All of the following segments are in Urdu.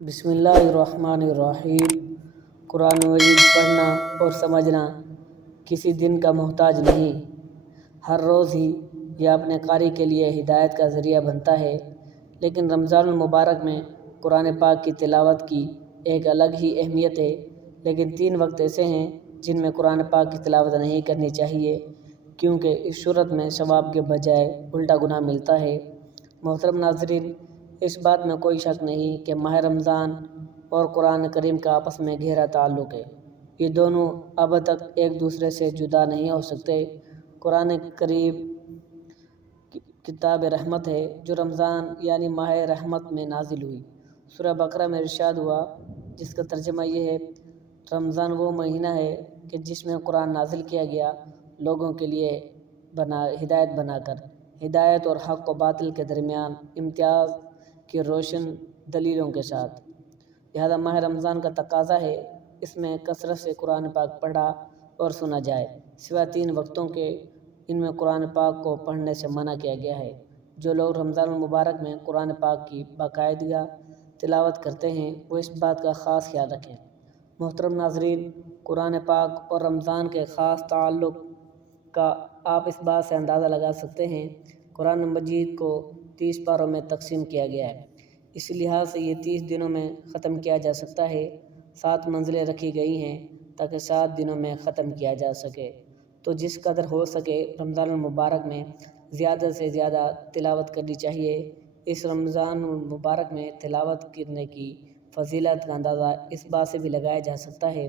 بسم اللہ الرحمن الرحیم۔ قرآن مجید پڑھنا اور سمجھنا کسی دن کا محتاج نہیں، ہر روز ہی یہ اپنے قاری کے لیے ہدایت کا ذریعہ بنتا ہے۔ لیکن رمضان المبارک میں قرآن پاک کی تلاوت کی ایک الگ ہی اہمیت ہے۔ لیکن 3 وقت ایسے ہیں جن میں قرآن پاک کی تلاوت نہیں کرنی چاہیے، کیونکہ اس صورت میں ثواب کے بجائے الٹا گناہ ملتا ہے۔ محترم ناظرین، اس بات میں کوئی شک نہیں کہ ماہ رمضان اور قرآن کریم کا آپس میں گہرا تعلق ہے۔ یہ دونوں اب تک ایک دوسرے سے جدا نہیں ہو سکتے۔ قرآن کریم کتاب رحمت ہے جو رمضان یعنی ماہ رحمت میں نازل ہوئی۔ سورہ بقرہ میں ارشاد ہوا، جس کا ترجمہ یہ ہے: رمضان وہ مہینہ ہے کہ جس میں قرآن نازل کیا گیا لوگوں کے لیے ہدایت بنا کر، ہدایت اور حق و باطل کے درمیان امتیاز کی روشن دلیلوں کے ساتھ۔ لہذا ماہ رمضان کا تقاضا ہے اس میں کثرت سے قرآن پاک پڑھا اور سنا جائے، سوائے 3 وقتوں کے۔ ان میں قرآن پاک کو پڑھنے سے منع کیا گیا ہے۔ جو لوگ رمضان المبارک میں قرآن پاک کی باقاعدگی تلاوت کرتے ہیں وہ اس بات کا خاص خیال رکھیں۔ محترم ناظرین، قرآن پاک اور رمضان کے خاص تعلق کا آپ اس بات سے اندازہ لگا سکتے ہیں۔ قرآن مجید کو 30 پاروں میں تقسیم کیا گیا ہے، اس لحاظ سے یہ 30 دنوں میں ختم کیا جا سکتا ہے۔ 7 منزلیں رکھی گئی ہیں تاکہ 7 دنوں میں ختم کیا جا سکے۔ تو جس قدر ہو سکے رمضان المبارک میں زیادہ سے زیادہ تلاوت کرنی چاہیے۔ اس رمضان المبارک میں تلاوت کرنے کی فضیلت کا اندازہ اس بات سے بھی لگایا جا سکتا ہے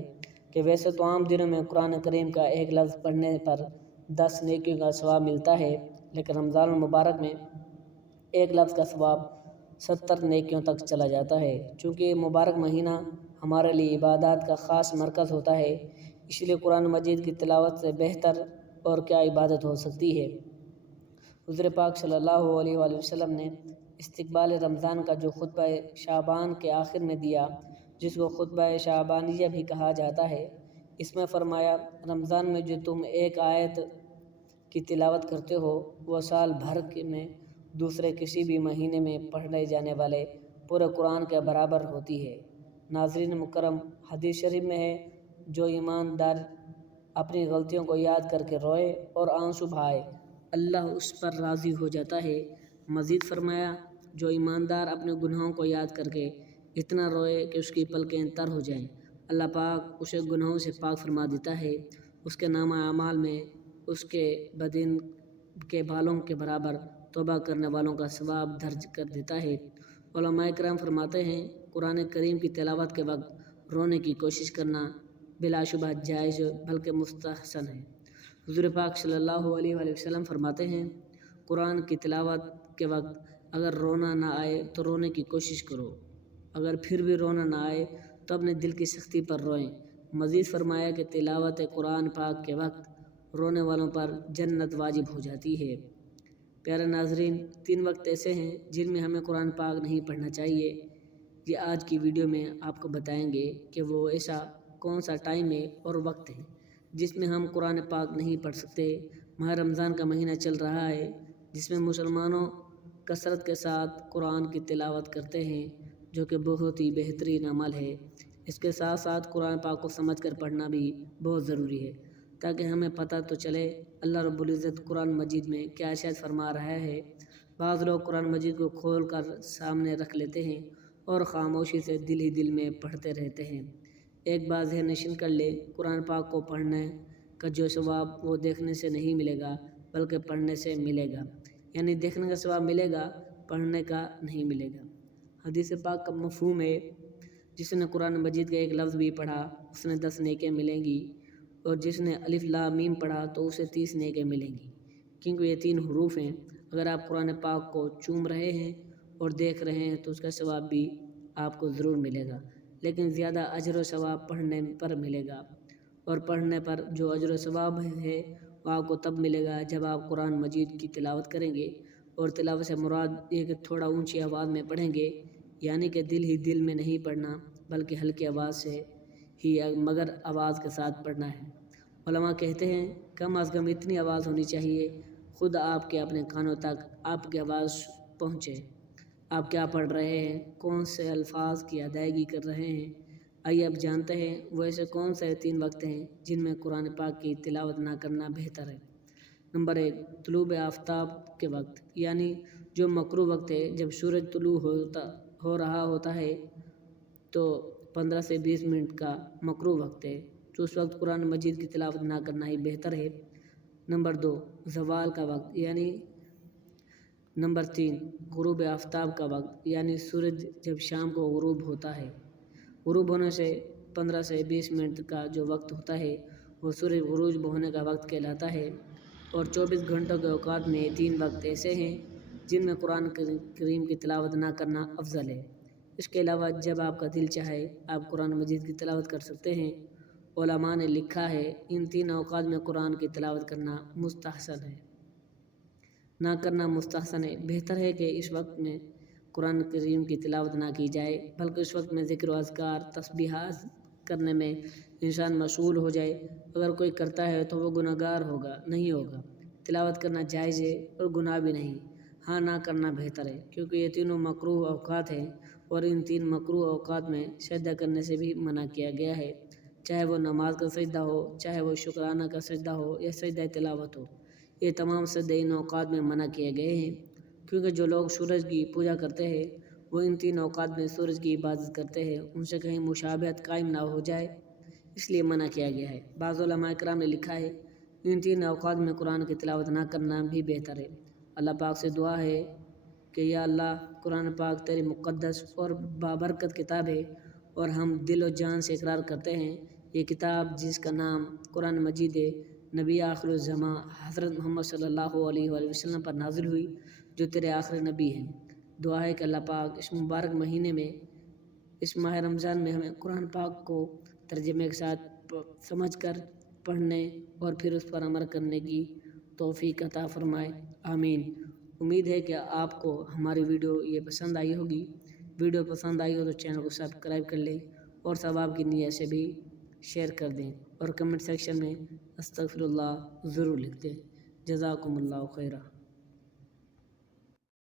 کہ ویسے تو عام دنوں میں قرآن کریم کا ایک لفظ پڑھنے پر 10 نیکیوں کا ثواب ملتا ہے، لیکن رمضان المبارک میں ایک لفظ کا ثواب 70 نیکیوں تک چلا جاتا ہے۔ چونکہ یہ مبارک مہینہ ہمارے لیے عبادات کا خاص مرکز ہوتا ہے، اس لیے قرآن مجید کی تلاوت سے بہتر اور کیا عبادت ہو سکتی ہے۔ حضور پاک صلی اللہ علیہ وآلہ وسلم نے استقبال رمضان کا جو خطبہ شعبان کے آخر میں دیا، جس کو خطبہ شعبانیہ بھی کہا جاتا ہے، اس میں فرمایا: رمضان میں جو تم ایک آیت کی تلاوت کرتے ہو وہ سال بھر میں دوسرے کسی بھی مہینے میں پڑھے جانے والے پورے قرآن کے برابر ہوتی ہے۔ ناظرین مکرم، حدیث شریف میں ہے، جو ایماندار اپنی غلطیوں کو یاد کر کے روئے اور آنسو بہائے اللہ اس پر راضی ہو جاتا ہے۔ مزید فرمایا، جو ایماندار اپنے گناہوں کو یاد کر کے اتنا روئے کہ اس کی پلکیں تر ہو جائیں، اللہ پاک اسے گناہوں سے پاک فرما دیتا ہے، اس کے نامہ اعمال میں اس کے بدن کے بالوں کے برابر توبہ کرنے والوں کا ثواب درج کر دیتا ہے۔ علماء کرام فرماتے ہیں، قرآن کریم کی تلاوت کے وقت رونے کی کوشش کرنا بلا شبہ جائز بلکہ مستحسن ہے۔ حضور پاک صلی اللہ علیہ وآلہ وسلم فرماتے ہیں، قرآن کی تلاوت کے وقت اگر رونا نہ آئے تو رونے کی کوشش کرو، اگر پھر بھی رونا نہ آئے تو اپنے دل کی سختی پر روئیں۔ مزید فرمایا کہ تلاوت قرآن پاک کے وقت رونے والوں پر جنت واجب ہو جاتی ہے۔ پیارے ناظرین، 3 وقت ایسے ہیں جن میں ہمیں قرآن پاک نہیں پڑھنا چاہیے۔ یہ آج کی ویڈیو میں آپ کو بتائیں گے کہ وہ ایسا کون سا ٹائم ہے اور وقت ہے جس میں ہم قرآن پاک نہیں پڑھ سکتے۔ ماہ رمضان کا مہینہ چل رہا ہے جس میں مسلمانوں کثرت کے ساتھ قرآن کی تلاوت کرتے ہیں، جو کہ بہت ہی بہترین عمل ہے۔ اس کے ساتھ ساتھ قرآن پاک کو سمجھ کر پڑھنا بھی بہت ضروری ہے، تاکہ ہمیں پتہ تو چلے اللہ رب العزت قرآن مجید میں کیا ارشاد فرما رہا ہے۔ بعض لوگ قرآن مجید کو کھول کر سامنے رکھ لیتے ہیں اور خاموشی سے دل ہی دل میں پڑھتے رہتے ہیں۔ ایک بات ذہن نشین کر لے، قرآن پاک کو پڑھنے کا جو ثواب وہ دیکھنے سے نہیں ملے گا بلکہ پڑھنے سے ملے گا، یعنی دیکھنے کا ثواب ملے گا، پڑھنے کا نہیں ملے گا۔ حدیث پاک کا مفہوم ہے، جس نے قرآن مجید کا ایک لفظ بھی پڑھا اس نے 10 نیکیاں ملیں گی، اور جس نے الف لام میم پڑھا تو اسے 30 نیکیاں ملیں گی، کیونکہ یہ 3 حروف ہیں۔ اگر آپ قرآن پاک کو چوم رہے ہیں اور دیکھ رہے ہیں تو اس کا ثواب بھی آپ کو ضرور ملے گا، لیکن زیادہ اجر و ثواب پڑھنے پر ملے گا، اور پڑھنے پر جو اجر و ثواب ہے وہ آپ کو تب ملے گا جب آپ قرآن مجید کی تلاوت کریں گے، اور تلاوت سے مراد یہ کہ تھوڑا اونچی آواز میں پڑھیں گے، یعنی کہ دل ہی دل میں نہیں پڑھنا بلکہ ہلکی آواز سے ہی مگر آواز کے ساتھ پڑھنا ہے۔ علماء کہتے ہیں کم از کم اتنی آواز ہونی چاہیے خود آپ کے اپنے کانوں تک آپ کی آواز پہنچے۔ آپ کیا پڑھ رہے ہیں، کون سے الفاظ کی ادائیگی کر رہے ہیں۔ آئیے اب جانتے ہیں وہ ایسے کون سے 3 وقت ہیں جن میں قرآن پاک کی تلاوت نہ کرنا بہتر ہے۔ نمبر 1، طلوع آفتاب کے وقت، یعنی جو مکروہ وقت ہے جب سورج طلوع ہو رہا ہوتا ہے تو 15 سے 20 منٹ کا مکروہ وقت ہے، تو اس وقت قرآن مجید کی تلاوت نہ کرنا ہی بہتر ہے۔ نمبر 2، زوال کا وقت، یعنی نمبر 3، غروب آفتاب کا وقت، یعنی سورج جب شام کو غروب ہوتا ہے۔ غروب ہونے سے 15 سے 20 منٹ کا جو وقت ہوتا ہے وہ سورج غروب ہونے کا وقت کہلاتا ہے۔ اور 24 گھنٹوں کے اوقات میں 3 وقت ایسے ہیں جن میں قرآن کریم کی تلاوت نہ کرنا افضل ہے۔ اس کے علاوہ جب آپ کا دل چاہے آپ قرآن مجید کی تلاوت کر سکتے ہیں۔ علماء نے لکھا ہے ان 3 اوقات میں قرآن کی تلاوت کرنا مستحسن ہے، نہ کرنا مستحسن ہے۔ بہتر ہے کہ اس وقت میں قرآن کریم کی تلاوت نہ کی جائے، بلکہ اس وقت میں ذکر و اذکار تسبیحات کرنے میں انسان مشغول ہو جائے۔ اگر کوئی کرتا ہے تو وہ گناہ گار نہیں ہوگا۔ تلاوت کرنا جائز ہے اور گناہ بھی نہیں، ہاں نہ کرنا بہتر ہے، کیونکہ یہ تینوں مکروہ اوقات ہیں اور ان 3 مکروہ اوقات میں سجدہ کرنے سے بھی منع کیا گیا ہے، چاہے وہ نماز کا سجدہ ہو، چاہے وہ شکرانہ کا سجدہ ہو یا سجدہ تلاوت ہو۔ یہ تمام سجدے ان اوقات میں منع کیے گئے ہیں، کیونکہ جو لوگ سورج کی پوجا کرتے ہیں وہ ان 3 اوقات میں سورج کی عبادت کرتے ہیں، ان سے کہیں مشابہت قائم نہ ہو جائے، اس لیے منع کیا گیا ہے۔ بعض علماء کرام نے لکھا ہے ان 3 اوقات میں قرآن کی تلاوت نہ کرنا بھی بہتر ہے۔ اللہ پاک سے دعا ہے کہ یا اللہ، قرآن پاک تیری مقدس اور بابرکت کتاب ہے، اور ہم دل و جان سے اقرار کرتے ہیں یہ کتاب جس کا نام قرآن مجید ہے، نبی آخر الزماں حضرت محمد صلی اللہ علیہ وآلہ وسلم پر نازل ہوئی، جو تیرے آخری نبی ہیں۔ دعا ہے کہ اللہ پاک اس مبارک مہینے میں، اس ماہ رمضان میں ہمیں قرآن پاک کو ترجمے کے ساتھ سمجھ کر پڑھنے اور پھر اس پر عمل کرنے کی توفیق عطا فرمائے، آمین۔ امید ہے کہ آپ کو ہماری ویڈیو یہ پسند آئی ہوگی۔ ویڈیو پسند آئی ہو تو چینل کو سبسکرائب کر لیں اور ثواب کی نیت سے بھی شیئر کر دیں، اور کمنٹ سیکشن میں استغفر اللہ ضرور لکھ دیں۔ جزاکم اللہ خیرہ۔